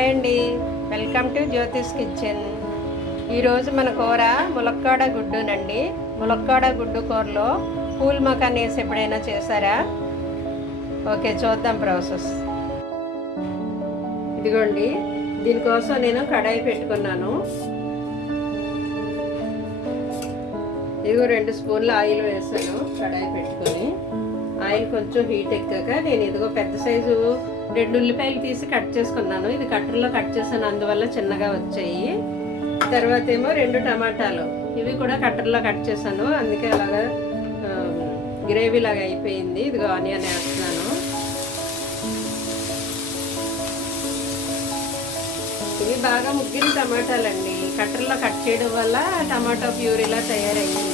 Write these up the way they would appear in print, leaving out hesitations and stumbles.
Hi అండి, welcome to Jyothish kitchen. ఈరోజు మన కూర ములక్కాడ గుడ్డునండి. ములక్కాడ గుడ్డు కూరలో పూల్ మకాన్ వేసి ఎప్పుడైనా చేశారా? ఓకే, చూద్దాం ప్రాసెస్. ఇదిగోండి, దీనికోసం నేను కడాయి పెట్టుకున్నాను. ఇదిగో 2 స్పూన్ల ఆయిల్ వేసాను. కడాయి పెట్టుకొని ఆయిల్ కొంచెం హీట్ ఎక్కాక నేను ఇదిగో పెద్ద సైజు 2 ఉల్లిపాయలు తీసి కట్ చేసుకున్నాను. ఇది కట్టర్లో కట్ చేశాను, అందువల్ల చిన్నగా వచ్చాయి. తర్వాత ఏమో 2 టమాటాలు, ఇవి కూడా కట్టర్లో కట్ చేశాను, అందుకే అలాగా గ్రేవీ లాగా అయిపోయింది. ఇదిగో ఆనియన్ వేస్తున్నాను. ఇవి బాగా ముగ్గిన టమాటాలండి. కట్టర్లో కట్ చేయడం వల్ల టమాటో ప్యూరీలా తయారయ్యింది.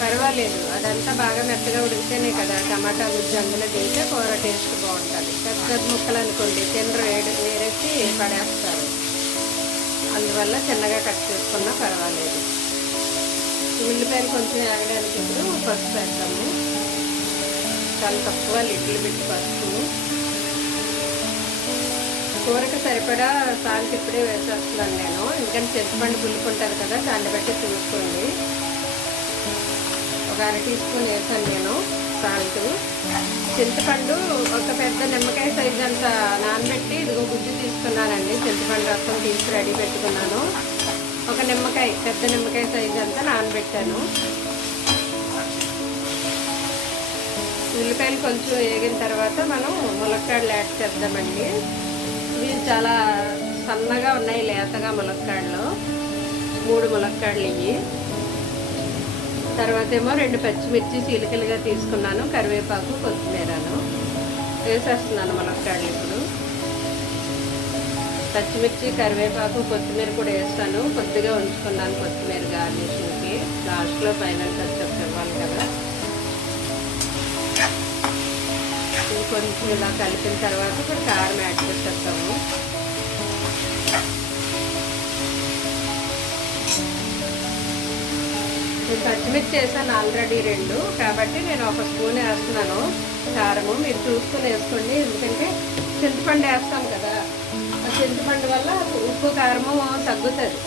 పర్వాలేదు, అదంతా బాగా మెత్తగా ఉడికితేనే కదా టమాటా గుజ్జు అందులో దిగితే కూర టేస్ట్ బాగుంటుంది. పెద్ద ముక్కలు అనుకోండి తినరు, వేరేసి పడేస్తారు. అందువల్ల చిన్నగా కట్ చేసుకున్నా పర్వాలేదు. ఉల్లిపాయలు కొంచెం ఆగడానికి ఇప్పుడు పసుపు వేద్దాము. చాలా తక్కువ, లిటిల్ బిట్ పసుపు. కూరకి సరిపడా సాల్ట్ ఇప్పుడే వేసేస్తున్నాను నేను, ఎందుకంటే చింతపండు పులుపు ఉంటుంది కదా, దాన్ని బట్టి చూసుకోండి. ఒక 1/2 టీ స్పూన్ వేసాను నేను సాల్ట్. చింతపండు ఒక పెద్ద నిమ్మకాయ సైజ్ అంత నానబెట్టి ఇదిగో గుజ్జు తీసుకున్నానండి. చింతపండు రసం తీసి రెడీ పెట్టుకున్నాను. ఒక నిమ్మకాయ, పెద్ద నిమ్మకాయ సైజ్ అంతా నానబెట్టాను. ఉల్లిపాయలు కొంచెం వేగిన తర్వాత మనం ములక్కాడలు యాడ్ చేద్దామండి. ఇవి చాలా సన్నగా ఉన్నాయి, లేతగా ములక్కాడలు. 3 ములక్కాడలు ఇవి. తర్వాత ఏమో 2 పచ్చిమిర్చి చీలికలుగా తీసుకున్నాను, కరివేపాకు, కొత్తిమీరను వేసేస్తున్నాను ములక్కాడలు. ఇప్పుడు పచ్చిమిర్చి, కరివేపాకు, కొత్తిమీర కూడా వేస్తాను. కొద్దిగా ఉంచుకున్నాను కొత్తిమీర గార్నిషింగ్కి, లాస్ట్లో ఫైనల్ టచ్ ఇవ్వాలి కదా. కొంచెం ఇలా కలిపిన తర్వాత ఇప్పుడు కారం యాడ్ చేసేస్తాము. నేను పచ్చిమిర్చి వేసాను ఆల్రెడీ 2, కాబట్టి నేను 1 స్పూన్ వేస్తున్నాను కారము. మీరు చూసుకొని వేసుకోండి, ఎందుకంటే చింతపండు వేస్తాం కదా, ఆ చింతపండు వల్ల ఉప్పు కారము తగ్గుతుంది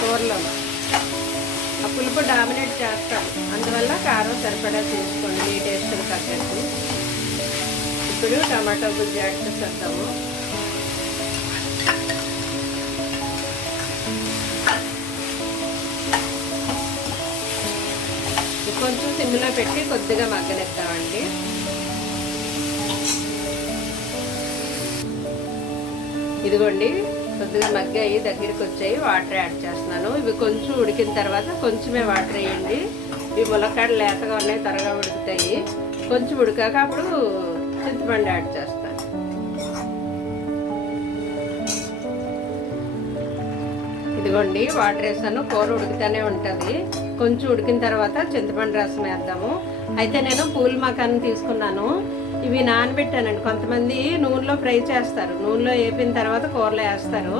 కూరలో. ఆ పులుపు డామినేట్ చేస్తాను, అందువల్ల కారం సరిపడా తీసుకోండి మీ టేస్ట్కి తగ్గట్టు. ఇప్పుడు టమాటో గుజ్జు యాడ్ చేసేద్దాము. కొంచెం సిమ్లో పెట్టి కొద్దిగా మగ్గనిద్దామండి. ఇదిగోండి, కొద్దిగా మగ్గాయి, దగ్గరికి వచ్చాయి. వాటర్ యాడ్ చేస్తున్నాను. ఇవి కొంచెం ఉడికిన తర్వాత కొంచెమే వాటర్ వేయండి. ఇవి ములక్కాడలు లేతగా ఉన్నాయి, త్వరగా ఉడుకుతాయి. కొంచెం ఉడికాక అప్పుడు చింతపండు యాడ్ చేస్తాను. ఇదిగోండి, వాటర్ వేసాను. కూర ఉడుకుతూనే ఉంటుంది. కొంచెం ఉడికిన తర్వాత చింతపండు రసం వేద్దాము. అయితే నేను పూల్ మకాన్ తీసుకున్నాను. ఇవి నానబెట్టానండి. కొంతమంది నూనెలో ఫ్రై చేస్తారు, నూనెలో వేపిన తర్వాత కూరలో వేస్తారు.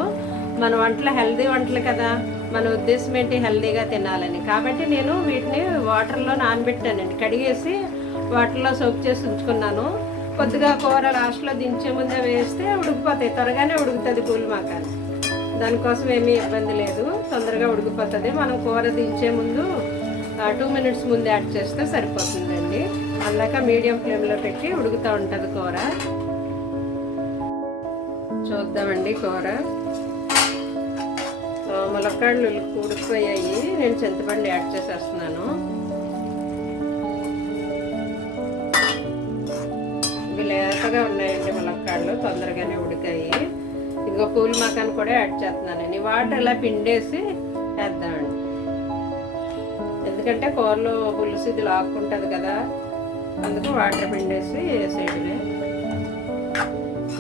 మన వంటలు హెల్దీ వంటలు కదా, మన ఉద్దేశం ఏంటి హెల్దీగా తినాలని. కాబట్టి నేను వీటిని వాటర్లో నానబెట్టానండి. కడిగేసి వాటర్లో సోప్ చేసి ఉంచుకున్నాను. కొద్దిగా కూర లాస్ట్లో దించే ముందే వేస్తే ఉడికిపోతాయి, త్వరగానే ఉడుకుతుంది పూల్ మకాన్. దానికోసం ఏమీ ఇబ్బంది లేదు, తొందరగా ఉడికిపోతుంది. మనం కూర దించే ముందు 2 మినిట్స్ ముందు యాడ్ చేస్తే సరిపోతుందండి. అందాక మీడియం ఫ్లేమ్లో పెట్టి ఉడుకుతూ ఉంటుంది కూర. చూద్దామండి కూర. ములక్కాడలు ఉడికిపోయాయి. నేను చింతపండు యాడ్ చేసేస్తున్నాను. ఇవి లేతగా ఉన్నాయండి ములక్కాడలు, తొందరగానే ఉడికాయి. ఇదిగో పూల్ మకాన్ కూడా యాడ్ చేస్తున్నానండి. వాటర్ ఇలా పిండేసి వేద్దామండి, ఎందుకంటే కూరలో పులుసు ఇది లాక్కుంటుంది కదా, అందుకు వాటర్ పిండేసి వేసేయడమే.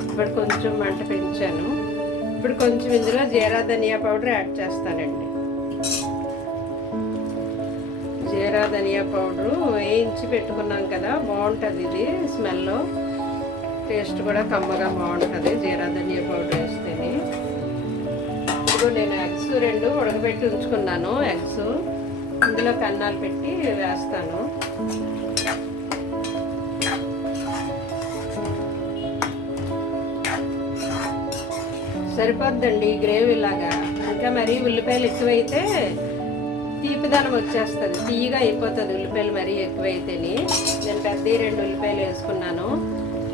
ఇప్పుడు కొంచెం మంట పెంచాను. ఇప్పుడు కొంచెం ఇందులో జీరా ధనియా పౌడర్ యాడ్ చేస్తానండి. జీరా ధనియా పౌడరు వేయించి పెట్టుకున్నాం కదా, బాగుంటుంది ఇది. స్మెల్ టేస్ట్ కూడా కమ్మగా బాగుంటుంది జీరా ధనియా పౌడర్ వేస్తేనే. ఇప్పుడు నేను ఎగ్స్ 2 ఉడకబెట్టి ఉంచుకున్నాను. ఎగ్స్ ఇందులో కన్నాలు పెట్టి వేస్తాను. సరిపోద్దండి ఈ గ్రేవీ లాగా. ఇంకా మరీ ఉల్లిపాయలు ఎక్కువైతే తీపిదనం వచ్చేస్తుంది, తీయగా అయిపోతుంది ఉల్లిపాయలు మరీ ఎక్కువైతేని. నేను పెద్ద 2 ఉల్లిపాయలు వేసుకున్నాను.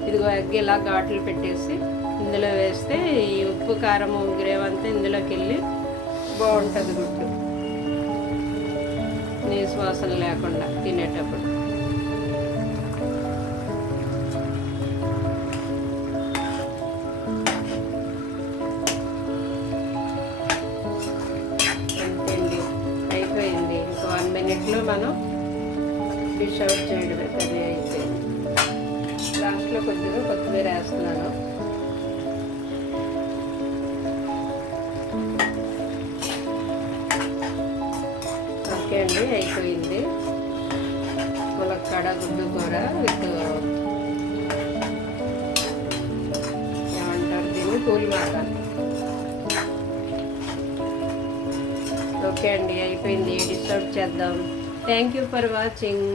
ఇదిగో ఎగ్ ఇలా ఘాట్లు పెట్టేసి ఇందులో వేస్తే ఈ ఉప్పు కారం గ్రేవీ అంతా ఇందులోకి వెళ్ళి బాగుంటుంది. గుడ్డు నీసు వాసన లేకుండా తినేటప్పుడు. అంతేండి, అయిపోయింది. ఇంకో 1 మినిట్లో మనం డిష్ అవుట్ చేయడమే. కర్రీ అయిపోయింది. లాస్ట్లో కొద్దిగా కొత్తిమీర వేస్తున్నాను. ఓకే అండి, అయిపోయింది. ములక్కాడ గుడ్డు కూర విత్ ఏమంటారు దీన్ని, పూల్ మాకాన్. ఓకే అండి, అయిపోయింది. డిష్ అవుట్ చేద్దాం. Thank you for watching.